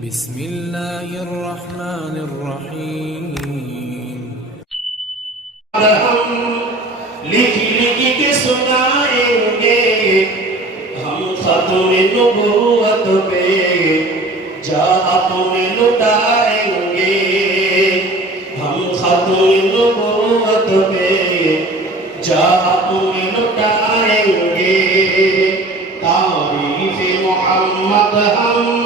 بسم اللہ الرحمن ہم لکھی لکھی کے سنائیں گے ہم خطوط پہ جا تم لائیں گے ہم خطوط پہ جا تم لائیں گے تاریخ محمد ہم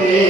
پہ